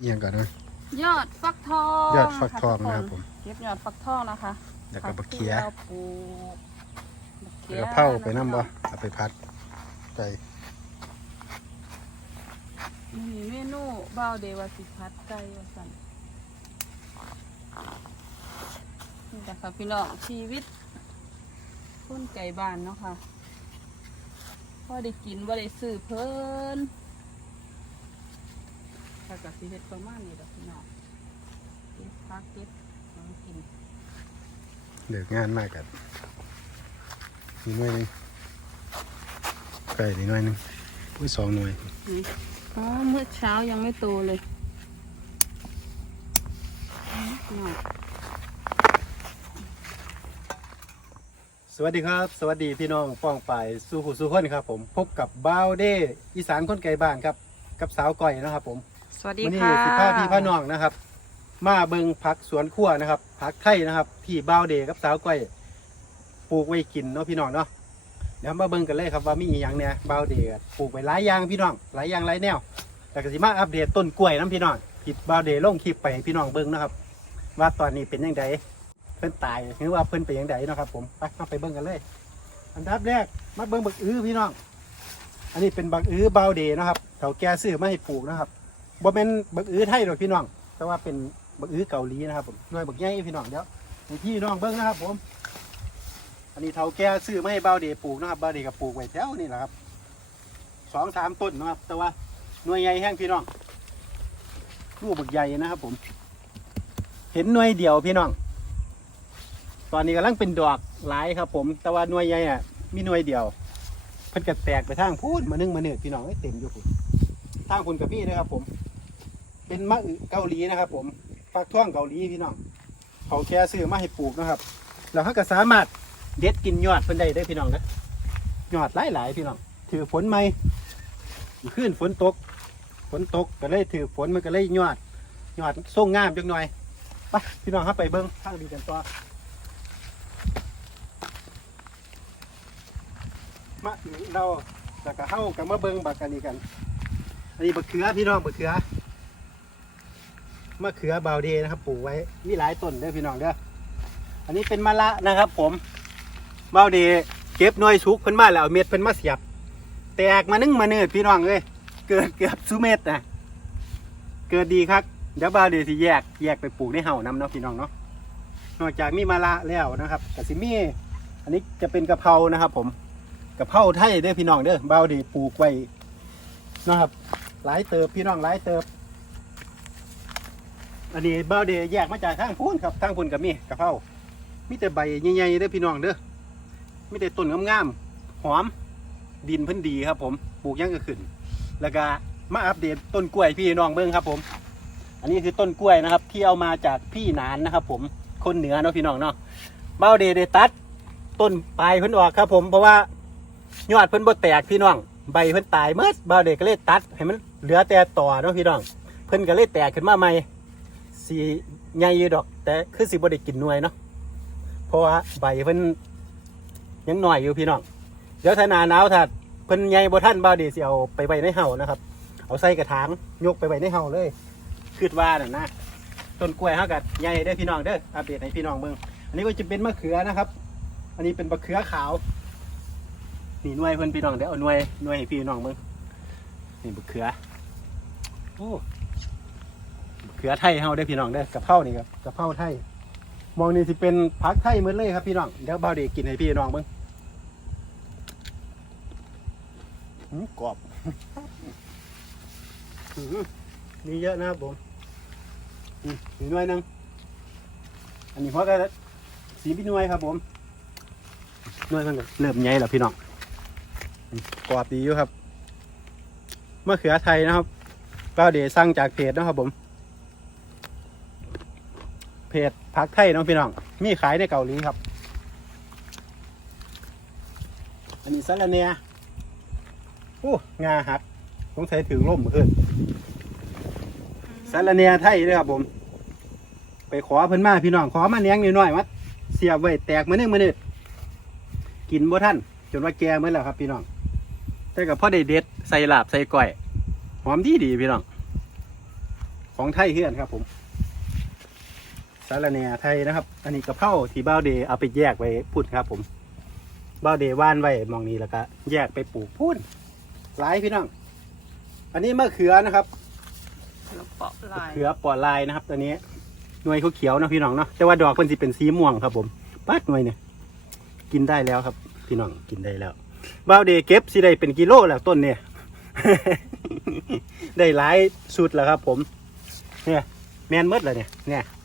เอียงก่อนนะยอดฟักทองยอดฟักทองนะครับผมเก็บยอดฟักทองนะคะแล้วก็บักเขียผัที่ราปลูกบักเขียแล้วเผาไปน้ำบ่เอาไปพัดใส่มีเมนูเบาเดวาสิพัดไก่ว่าสันนี่แหละค่ะพี่น้องชีวิตคนไก่บ้านเนาะค่ะพอได้กินว่าได้ซื้อเพิ่น ถ้ากับสิเฮ็ดประมาณนี้ดอกพี่น้องเก็บพักเก็บของกินเลิกงานมากกันมีหน่วยหนึงไก่อีกหน่วยหนึงอุ้ยสองหน่วยนี่อ๋อเมื่อเช้ายังไม่โตเลยนี่ สวัสดีครับ สวัสดีพี่น้องป้องฝ่ายสู้หูสู้คนครับผม พบกับบ้าวเด้อีสานคนไก่บ้านครับ กับสาวก่อยนะครับผม สวัสดีวันี้ค่ะสิพาพี่พาน้องนะครับ มาเบิงผักสวนครัวนะครับ ผักไทยนะครับ ที่บ้าวเดกับสาวก้อยปลูกไว้กินเนาะพี่น้องเนาะเดี๋ยวมาเบิงกันเลยครับว่ามีอหย่างเนี่ยบ้าวเดปลูกไว้หลายอย่างพี่น้องหลายอย่างหลายแนวแต่ก็สิมาอัปเดตต้นกล้วยน้ำพี่น้องที่บ้าวเดลงคลิปไปให้พี่น้องเบิงนะครับ ว่าตอนนี้เป็นยังไงเพิ่นตายหรือว่าเพิ่นเป็นยังไงนาะครับ ผมไปมาไปเบิงกันเลย อันดับแรกมาเบิงบักอื้อพี่น้อง อันนี้เป็นบักอื้อบ้าวเดนะครับเขาแก่ซื้อมาให้ปลูกนะครับ บ่เป็นบักอื้อไทยหรอกพี่น้อง แต่ว่าเป็นบักอื้อเกาหลีนะครับผมด้วยบักใหญ่พี่น้องเดี๋ยวให้พี่น้องเบิ้งนะครับผม อันนี้เท่าแก่ซื้อไมาให้บ่าวเดปลูกนะครับบ่าวเดก็ปลูกไว้แถวนี่แหละครับสองสามต้นนะครับ แต่ว่าหน่วยใหญ่แห้งพี่น้องลูกบักใหญ่นะครับผม เห็นหน่วยเดียวพี่น้อง ตอนนี้กำลังเป็นดอกหลายครับ ผม แต่ว่าหน่วยใหญ่อะมีหน่วยเดียวเพิ่นก็แตกไปทางพูดมานึ่งมาเนือพี่น้องเอ้ยเต็มอยู่พุ่นทางคุณกับพี่นะครับผม เป็นมะอึเกาหลีนะครับ ผมฟักท่องเกาหลีพี่น้องเขาแค่ซื้อมาให้ปลูกนะครับแล้วเขาก็สามารถเด็ดกินยอดเพิ่นได้ได้อพี่น้องนะยอดหลายๆพี่น้องถือฝนไหมขึ้นฝนตก ฝนตกก็เลยถือฝนมันก็เลยยอดยอดส่งงามจังหน่อยไปพี่น้องครับไปเบิ้งทางดีกันต่อมะเราแล้วก็เข้ากับมาเบิ้งบักกันนี้กัน อันนี้มะเขือพี่น้องมะเขือ มะเขือบาวเดนะครับปลูกไว้มีหลายต้นเด้อพี่น้องเด้ออันนี้เป็นมะละนะครับ ผมบาวเดเก็บหน่วยสุกเพิ่นมาแล้วเอาเม็ดเพิ่นมาเสียบ แตกมานึ่งมาเนิดพี่น้องเลยเกิดเกือบสุเม็ดนะเกิดดีครับเดี๋ยวบาวเดสิแยกแยกไปปลูกในเห่านํเนาะพี่น้องเนาะนอกจากมีมะละแล้วนะครับกับสิมีอันนี้จะเป็นกะเพรานะครับ ผมกะเพราไทยเด้อพี่น้องเด้อบาวเดปลูกไว้นะครับหลายเติบพี่น้องหลายเติบ อันนี้เบาเดแยกมาจากทางพูนครับทางพูนกับมีกะเพรามีแต่ใบใหญ่ๆเด้อพี่น้องเด้อมีแต่ต้นงามๆหอม ดินพิ่นดีครับ ผมปลูกยังก็ขึ้น แล้วก็มาอัปเดตต้นกล้วยพี่น้องเบิ้งครับผม อันนี้คือต้นกล้วยนะครับ ที่เอามาจากพี่นานนะครับ ผมคนเหนือเนาะพี่น้องเนาะเบาเดได้ตัด ต้นปลายเพิ่นออกครับ ผมเพราะว่ายอดเพิ่นบ่แตกพี่น้องใบเพิ่นตายเมื่อเบาเด็กก็เลยตัด ให้มันเหลือแต่ต่อเนาะพี่น้อง เพิ่นก็เลยแตกขึ้นมาใหม่ สีใหญ่อยู่ดอก แต่คือสิบ่ได้กินหน่วยเนาะเพราะว่าใบเพิ่นยังหน่อยอยู่พี่น้องเดี๋ยวถ้าหนาหนาวถ้าเพิ่นใหญ่บ่ทันบ่าวเด็กสิเอาไปไว้ในเฮานะครับ เอาใส่กระถางยกไปไว้ในเฮาเลยคิดว่าน่ะนะต้นกล้วยเฮาก็ใหญ่เด้อพี่น้องเด้ออัปเดตให้พี่น้องเบิ่งอันนี้ก็จะเป็นมะเขือนะครับ อันนี้เป็นมะเขือขาวนี่หน่วยเพิ่นพี่น้องเดี๋ยวเอาหน่วยหน่วยให้พี่น้องเบิ่งนี่บักเขือโอ้ เขือไทยเฮาได้พี่น้องได้กะเพรานี่ครับกะเพราไทย มองนี่สิเป็นผักไทยหมดเลยครับพี่น้องเดี๋ยวเบาเด็กกินให้พี่น้องเบิ่งหืมกรอบหืมมีเยอะนะครับผมนี่มีหน่วยนึงอันนี้เพราะก็สีพี่น่วยครับ ผมนวยมันเริ่มใหญ่แล้วพี่น้องกรอบดีอยู่ครับมะเขือไทยนะครับก็เดี๋ยวสั่งจากเพจนะครับผม เพจพักไทยน้องพี่น้อง มีขายในเกาหลีครับ อันนี้สาระเนียโอ้งาหักสงสัยถึงร่มเพื่อนสารเนียไทยเลยครับผม ไปขอเพิ่นมาพี่น้องขอมาเลี้ยงนิดหน่อยๆมาเสียบไว้แตกมาหนึ่งมาหนึ่งกินบ่ท่านจนว่าแก่เมื่อแล้วครับพี่น้อง แต่กับพ่อไดเด็ดใส่ลาบใส่ก้อย หอมดีดีพี่น้อง ของไทยเฮือนครับผม สารแหน่ไทยนะครับ อันนี้กะเพราที่บ้าวเดเอาไปแยกไว้พุ่นครับผมบ้าวเดว่านไว้หมองนี้แล้วก็แยกไปปลูกพุ่นหลายพี่น้อง อันนี้มะเขือนะครับแล้วเปาะลายเขือปอดลายนะครับ ตัวนี้หน่วยเขาเขียวๆนะพี่น้องเนาะแต่ว่าดอกเพิ่นสิเป็นสีม่วงครับผมปัดหน่วยเนี่ยกินได้แล้วครับ พี่น้องกินได้แล้วบ้าวเดเก็บสิได้เป็นกิโลแล้วต้นเนี่ย ได้หลายสุดแล้วครับ ผม เนี่ย แมนหมดเลยเนี่ยเนี่ยอืม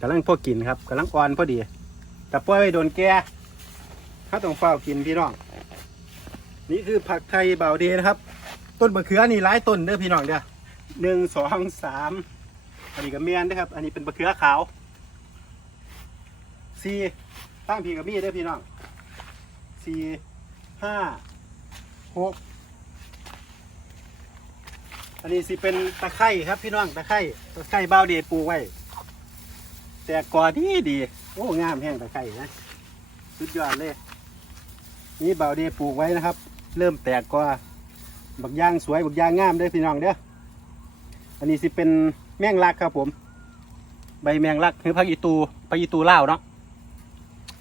กำลังพอกินครับกำลังอ่อนพอดี แต่ปล่อยไว้โดนแก่ถ้าต้องเฝ้ากินพี่น้อง นี่คือผักไทยเบาเดนะครับ ต้นมะเขือนี่หลายต้นเด้อพี่น้องเด้อหนึ่งสองสามอันนี้ก็เมียนเด้อครับ อันนี้เป็นมะเขือขาวสี่ตั้งพี่กับมีเด้อพี่น้องสี่ห้าหกอันนี้สิเป็นตะไคร่ครับพี่น้องตะไคร่ตะไคร่เบาเดปลูกไว้ แต่กอดีดี โอ้งามแห้งตะไคร่นะ สุดยอดเลย นี่เบาวเดปลูกไว้นะครับ เริ่มแตกกอบักย่างสวยบักย่างงามเด้อพี่น้องเด้อ อันนี้สิเป็นแมงลักครับผม ใบแมงลักคือพักอีตูพักอีตูเล่าเนาะ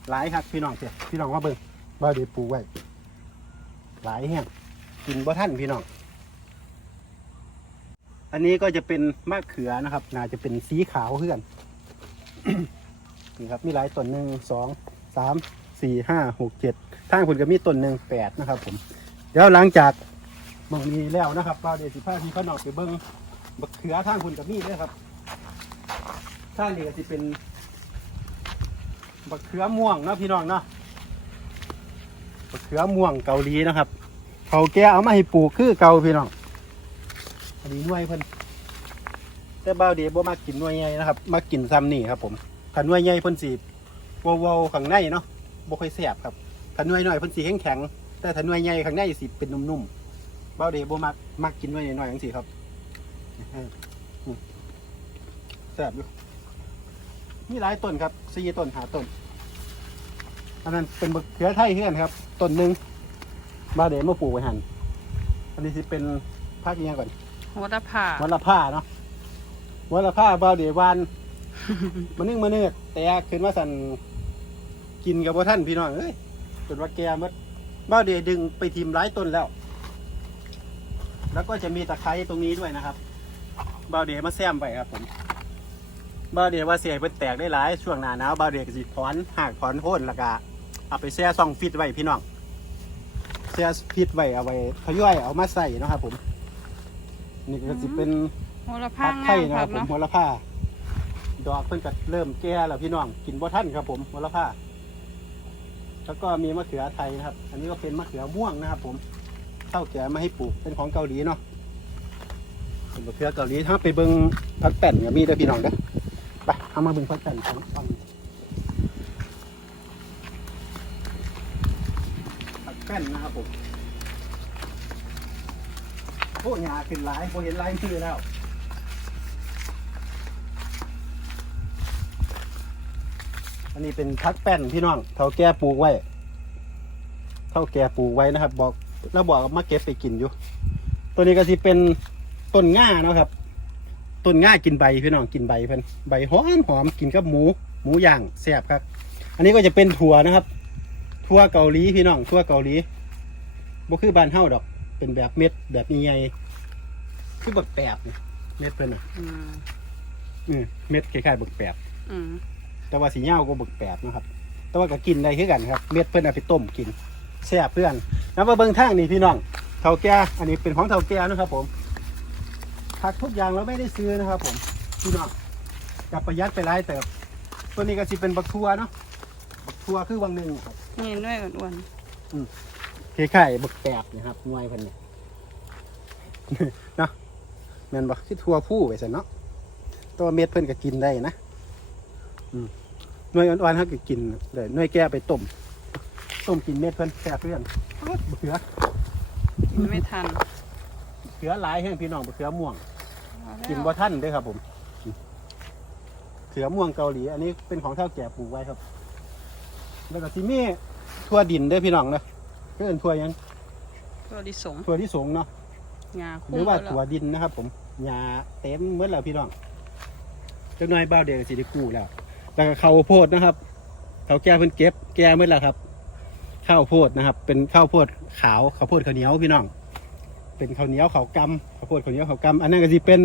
หลายครับพี่น้องเสียพี่น้องว่าเบิ่งบ่าวเดี๋ยวปลูกไว้ หลายแห้งกินบ่ท่านพี่น้อง อันนี้ก็จะเป็นมะเขือนะครับ น่าจะเป็นสีขาวเพื่อน นี่ครับมีหลายต้นหนึ่งสองสามสี่ห้าหกเจ็ดทางผลก็มีต้นหนึ่งแปดนะครับผมเดี๋ยวหลังจากมองนี้แล้วนะครับปลาเดสิผ้าที่เขาหนอกไปเบิ้งบักเขือทางคุณกับมีดด้วยครับทางนี้ก็จะเป็นบักเขือม่วงนะพี่น้องนะบักเขือม่วงเกาหลีนะครับเขาแกเอามาให้ปลูกคือเกาพี่น้องอันนี้หน่วยเพิ่น แต่บ่าวเดบ่มากินหน่วยใหญ่นะครับมากินซ้ำนี่ครับผมขันหน่วยใหญ่เพิ่นสีวาวๆข้างในเนาะบ่ค่อยแสบครับขันหน่วยน้อยเพิ่นสีแข็งๆแต่ถ้าหน่วยใหญ่ข้างในสิเป็นนุ่มๆเบาเดบ่มักมักกินไว้หน่อยๆอย่างสิครับเอออืมแซ่บอยู่มีหลายต้นครับสี่ต้นหาต้นอันนั้นเป็นมะเขือไทยเฮือนครับต้นหนึ่งเบาเดมาปลูกไว้หันอันนี้สิเป็นพักเนี้ยก่อนหัวตะผ่าวันละผ้าเนาะ วันละผ้าเบาเดียวานมันนึ่งมาเนื้อแต่ขึ้นมาสั่นกินกับพ่ท่านพี่น้องเอ้ยจนว่าแกหมดเบาเดียดึงไปทีมหลายต้นแล้ว แล้วก็จะมีตะไคร้ตรงนี้ด้วยนะครับบาเดียมาแซมไปครับผมบาเดียว่าเสียเป็นแตกได้หลายช่วงหน้าหนาวบาเดียก็สิถอนหากถอนโค่นแล้วก็เอาไปแช่ซองฟิตไว้พี่น้องแช่ฟิตไว้เอาไว้ทยอยเอามาใส่นะครับผม นี่ก็จะเป็น หัวตะผ่าผักงาไข่มนะคครัรับบผมเนาะหัวละผ้าดอกเพิ่นก็เริ่มแก่แล้วพี่น้องกินบ่ทันครับ ผมหัวละผ้าแล้วก็มีมะเขือไทยนะครับ อันนี้ก็เป็นมะเขือม่วงนะครับ ผมเท่าแก่มาให้ปลูกเป็นของเกาหลีเนาะเป็นมะเขือเกาหลีถ้าไปเบิ่งพักแป้นก็มีเด้อพี่น้องเด้อไปเอามาเบิ่งพักแป้นของฟังพักแป้นนะครับผมโอ้หยาขึ้นหลายพอเห็นลายชื่อแล้ว นนี้เป็นพักแป้นพี่น้องเท่าแก่ปลูกไว้เท่าแก่ปลูกไว้นะครับ บอกแล้วบอกว่ามาเก็บไปกินอยู่ ตัวนี้ก็สิเป็นต้นง่าเนาะครับ ต้นง่ากินใบพี่น้องกินใบเพิ่นใบหอมหอมกินกับหมู หมูย่างแซ่บครับ อันนี้ก็จะเป็นถั่วนะครับ ถั่วเกาหลีพี่น้องถั่วเกาหลีบ่คือบ้านเฮาดอก เป็นแบบเม็ดแบบใหญ่ๆคือบักแปบนี่เม็ดเพิ่นน่ะอืมอืมเม็ดคล้ายๆบักแปบอืม แต่ว่าสีเหย้าก็บึกแปดเนาะครับ แต่ว่าก็กินได้คือกันครับ เม็ดเพิ่นเอาไปต้มกินแซ่บเพื่อนแล้วมาเบิ่งทางนี่พี่น้องเท่าแก่อันนี้เป็นของเท่าแก่นะครับผมผักทุกอย่างเราไม่ได้ซื้อนะครับผมพี่น้องกับประหยัดไปหลายเติบ ตัวนี้ก็สิเป็นบักทัวเนาะบักทัวคือวังหนึ่งครับนี่ด้วยอ้วนคล้ายๆบักแปดนะครับหน่วยเพิ่นเนี่ยเนาะแม่นบ่คือทัวผู้ไว้ซั่นเนาะตัวเม็ดเพิ่นก็กินได้นะ อืม หน่วยอ่อนๆเขาก็กินได้หน่วยแก่ไปต้ม ต้มกินเม็ดเพิ่นแซ่บเพื่อนบักเขือๆกินไม่ทันเขือหลายแห้งพี่น้องบักเขือม่วงเอาแล้วกินบ่ทันเด้อครับผมเขือม่วงเกาหลี อันนี้เป็นของเท่าแก่ปลูกไว้ครับ แล้วก็ซิมีทั่วดินเด้อพี่น้องเด้อเพื่อนทั่วหยังตัวดิสงทั่วที่สงเนาะงาหคู่รือว่าแล้วถั่วดินนะครับ ผมหญ้าเต็มหมดแล้วพี่น้องจักหน่อยบ้าวเดก็สิได้กู้แล้ว แล้วก็ข้าวโพดนะครับเขาแก่เพิ่นเก็บ แก่หมดแล้วครับ ข้าวโพดนะครับ เป็นข้าวโพดขาวข้าวโพดข้าวเหนียวพี่น้อง เป็นข้าวเหนียวข้าวกำข้าวโพดข้าวเหนียวข้าวกำอันนั้นก็สิเป็น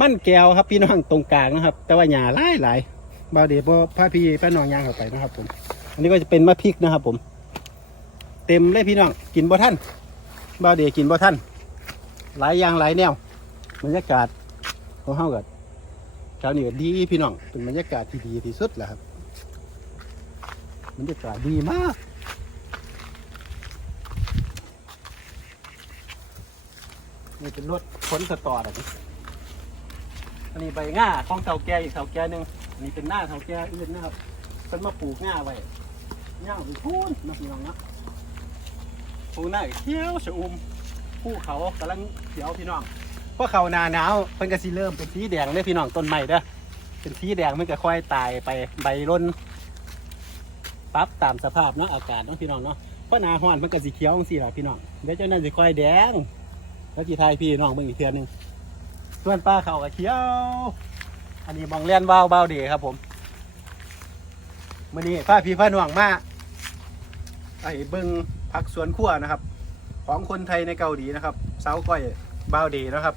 มันแก้วครับ พี่น้องตรงกลางนะครับ แต่ว่าหญ้าหลายหลายบาเดบ่พาพี่ป้าน้องย่างเข้าไปนะครับ ผม อันนี้ก็จะเป็นมะพริกนะครับ ผม เต็มเลยพี่น้องกินบ่ท่านบาเดกินบ่ท่านหลายอย่างหลายแนวบรรยากาศของเฮากับ แถวนี้ก็ดีพี่น้อง เป็นบรรยากาศที่ดีที่สุดแหละครับบรรยากาศดีมากนี่เป็นรถขนสตอร์อะอันนี้ใบง่าของเต่าแก่อีกเต่าแก่หนึ่งอันนี้เป็นหน้าเต่าแก่อื่นนะครับเป็นมาปลูกง่าไว้ง่าไปพูนนะพี่น้องนะปลูกหน้าเขียวชะอุ่มภูเขากำลังเขียวพี่น้อง พราะเขาหนาหนาวเพิ่นก็สิเริ่มเป็นสีแดงเลยพี่น้องต้นไม้เด้อเป็นสีแดงมันก็ค่อยตายไปใบร่นปรับตามสภาพเนาะอากาศเนาะพี่น้องเนาะเพราะหนาฮ้อนมันก็สีเขียวจังซี่ล่ะพี่น้องเดี๋ยวเจ้านั้นสิค่อยแดงแล้วจีไทยพี่น้องเบิ่งอีกเทือหนึงส่วนปลาเขากระเขียว อันนี้มองเลียนว่าวเบาดีครับผมมื่อนี้พาพี่พาน้องมาไอ้เบิ่งผักสวนครัวนะครับ ของคนไทยในเกาหลีนะครับเสาก้อยเบาดีนะครับ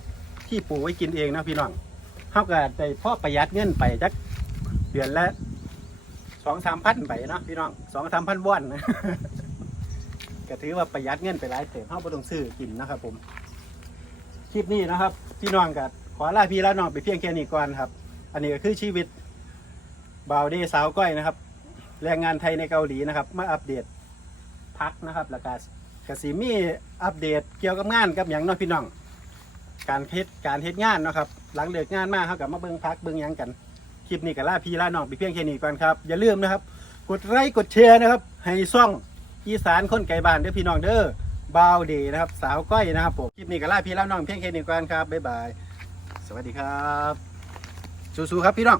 ที่ปลูกไว้กินเองนะพี่น้องเท่ากับได้พ่อประหยัดเงินไปจักเดือนละสองสามพันไปเนาะพี่น้องสองสามพันวอนนะก็ถือว่าประหยัดเงินไปหลายเติมเฮาบ่ต้องซื้อกินนะครับ ผม คลิปนี้นะครับ พี่น้องกับขอลาพี่ลาน้องไปเพียงแค่นี้ก่อนครับ อันนี้ก็คือชีวิตบ่าวเดสาวก้อยนะครับ แรงงานไทยในเกาหลีนะครับ มาอัปเดตพักนะครับแล้วก็กสิมีอัปเดตเกี่ยวกับงานกับอย่างน้อยพี่น้อง การเฮ็ดการเฮ็ดงานเนาะครับหลังเลิกงานมาเขากับมาเบิ่งพักเบิ่งหยังกันคลิปนี้ก็ลาพี่ลาน้องไปเพียงแค่นี้ก่อนครับอย่าลืมนะครับ กดไลค์กดแชร์นะครับ ให้ซ่องอีสานคนไกลบ้านเด้อพี่น้องเด้อบาวเดย์นะครับ สาวก้อยนะครับผมคลิปนี้ก็ลาพี่ลาน้องเพียงแค่นี้ก่อนครับบ๊ายบาย สวัสดีครับสู้ๆครับพี่น้อง